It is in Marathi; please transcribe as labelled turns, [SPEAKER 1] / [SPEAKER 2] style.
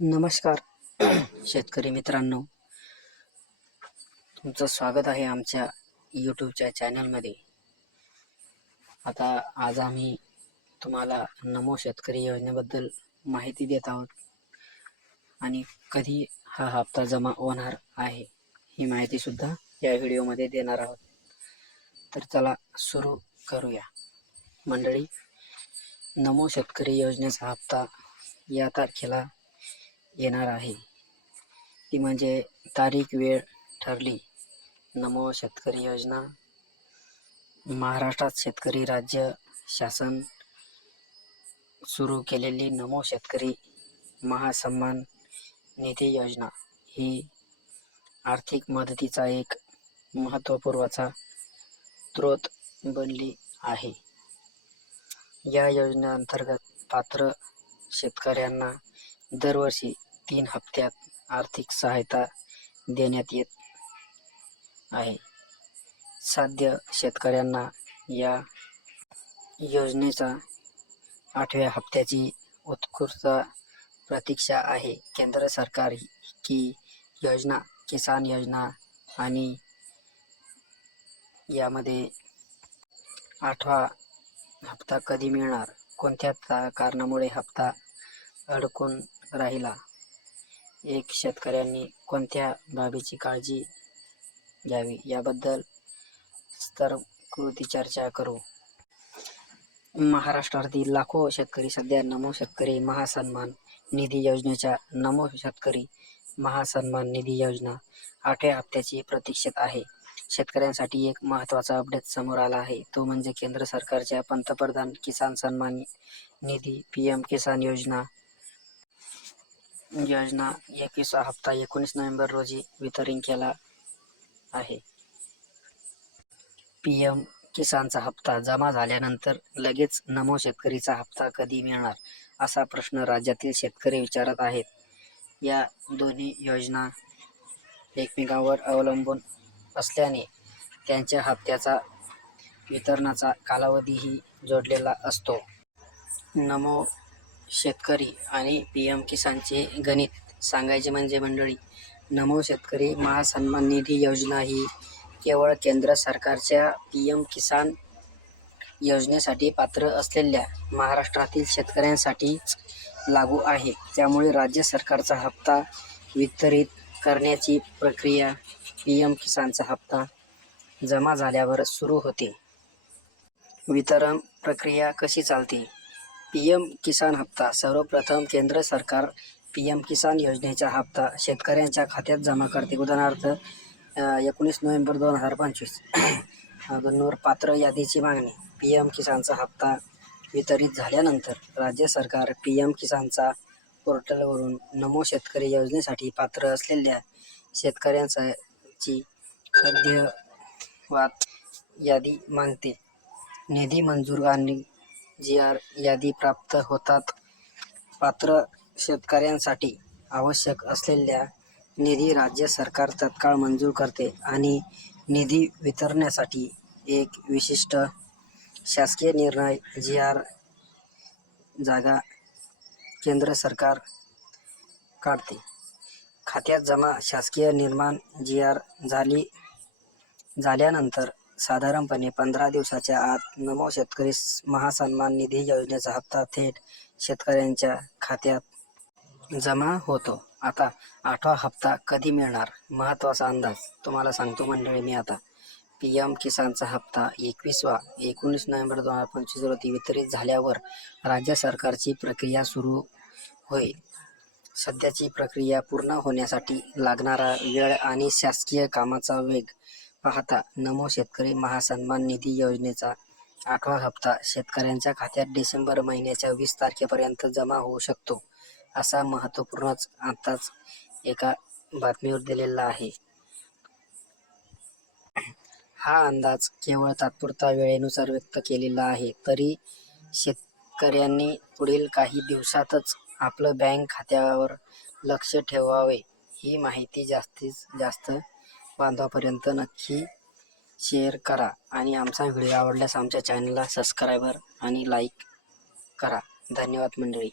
[SPEAKER 1] नमस्कार. शेतकरी मित्रांनो तुमचं स्वागत आहे आमच्या यूट्यूबच्या चॅनलमध्ये आता आज आम्ही तुम्हाला नमो शेतकरी योजनेबद्दल माहिती देत आहोत. आणि कधी हा हप्ता जमा होणार आहे ही माहिती सुद्धा या व्हिडिओमध्ये देणार आहोत. तर चला सुरू करूया. मंडळी नमो शेतकरी योजनेचा हप्ता या तारखेला येणार आहे. ती म्हणजे तारीख वेळ ठरली. नमो शेतकरी योजना. महाराष्ट्रात शेतकरी राज्य शासन सुरू केलेली नमो शेतकरी महासन्मान निधी योजना ही आर्थिक मदतीचा एक महत्त्वपूर्वाचा स्रोत बनली आहे. या योजनेअंतर्गत पात्र शेतकऱ्यांना दरवर्षी तीन हप्त्यात आर्थिक सहायता देण्यात येत आहे. साध्य शेतकऱ्यांना या योजनेचा आठव्या हप्त्याची उत्कृष्ट प्रतीक्षा आहे. केंद्र सरकार की योजना किसान योजना आणि यामध्ये आठवा हप्ता कधी मिळणार? कोणत्या कारणामुळे हप्ता अडकून राहिला? एक शेतकऱ्यांनी कोणत्या बाबीची काळजी घ्यावी? याबद्दल स्तरकृती चर्चा करू. महाराष्ट्रातील लाखो शेतकरी सध्या नमो शेतकरी महासन्मान निधी योजनेच्या नमो शेतकरी महासन्मान निधी योजना आठव्या हप्त्याची प्रतीक्षेत आहे. शेतकऱ्यांसाठी एक महत्त्वाचा अपडेट समोर आला आहे. तो म्हणजे केंद्र सरकारच्या पंतप्रधान किसान सन्मान निधी पी एम किसान योजना योजना एकवीसा हप्ता एकोणीस नोव्हेंबर रोजी वितरण केला आहे. पी एम किसानचा हप्ता जमा झाल्यानंतर लगेच नमो शेतकरीचा हप्ता कधी मिळणार असा प्रश्न राज्यातील शेतकरी विचारत आहेत. या दोन्ही योजना एकमेकांवर अवलंबून असल्याने त्यांच्या हप्त्याचा वितरणाचा कालावधीही जोडलेला असतो. नमो शेतकरी आणि पी एम किसानचे गणित सांगायचे म्हणजे मंडळी नमो शेतकरी महासन्मान निधी योजना ही केवळ केंद्र सरकारच्या पी एम किसान योजनेसाठी पात्र असलेल्या महाराष्ट्रातील शेतकऱ्यांसाठीच लागू आहे. त्यामुळे राज्य सरकारचा हप्ता वितरित करण्याची प्रक्रिया पी एम किसानचा हप्ता जमा झाल्यावर सुरू होते. वितरण प्रक्रिया कशी चालते? पी एम किसान हप्ता. सर्वप्रथम केंद्र सरकार पी एम किसान योजनेचा हप्ता शेतकऱ्यांच्या खात्यात जमा करते. उदाहरणार्थ एकोणीस नोव्हेंबर दोन हजार पंचवीस. दोनवर पात्र यादीची मागणी. पी एम किसानचा हप्ता वितरित झाल्यानंतर राज्य सरकार पी एम किसानचा पोर्टलवरून नमो शेतकरी योजनेसाठी पात्र असलेल्या शेतकऱ्यांची अद्ययावत यादी मागते. निधी मंजूर आणि जी आर यादी प्राप्त होतात. पात्र शेतकऱ्यांसाठी आवश्यक असलेल्या निधी राज्य सरकार तत्काळ मंजूर करते आणि निधी वितरण्यासाठी एक विशिष्ट शासकीय निर्णय जी आर जागा केंद्र सरकार काढते. खात्यात जमा शासकीय निर्माण जी आर झाली झाल्यानंतर साधारणपणे पंधरा दिवसाच्या आत नमो शेतकरी महासन्मान निधी योजनेचा हप्ता थेट शेतकऱ्यांच्या खात्यात जमा होतो. आता आठवा हप्ता कधी मिळणार? महत्त्वाचा अंदाज तुम्हाला सांगतो मंडळी मी आता. पी एम किसानचा हप्ता एकवीसवा एकोणीस नोव्हेंबर दोन हजार पंचवीस रोजी वितरित झाल्यावर राज्य सरकारची प्रक्रिया सुरू होईल. सध्याची प्रक्रिया पूर्ण होण्यासाठी लागणारा वेळ आणि शासकीय कामाचा वेग पाहता नमो शेतकरी महासन्मान निधी योजनेचा आठवा हप्ता शेतकऱ्यांच्या खात्यात डिसेंबर महिन्याच्या वीस तारखेपर्यंत जमा होऊ शकतो असा महत्त्वपूर्णच आताच एका बातमीवर दिलेला आहे. हा अंदाज केवळ तात्पुरता वेळेनुसार व्यक्त केलेला आहे तरी शेतकऱ्यांनी पुढील काही दिवसातच आपलं बँक खात्यावर लक्ष ठेवावे ही माहिती जास्तीत जास्त बांधवापर्यंत नक्की शेअर करा. आणि आमचा व्हिडिओ आवडल्यास आमच्या चॅनलला सबस्क्रायबर आणि लाईक करा. धन्यवाद मंडळी.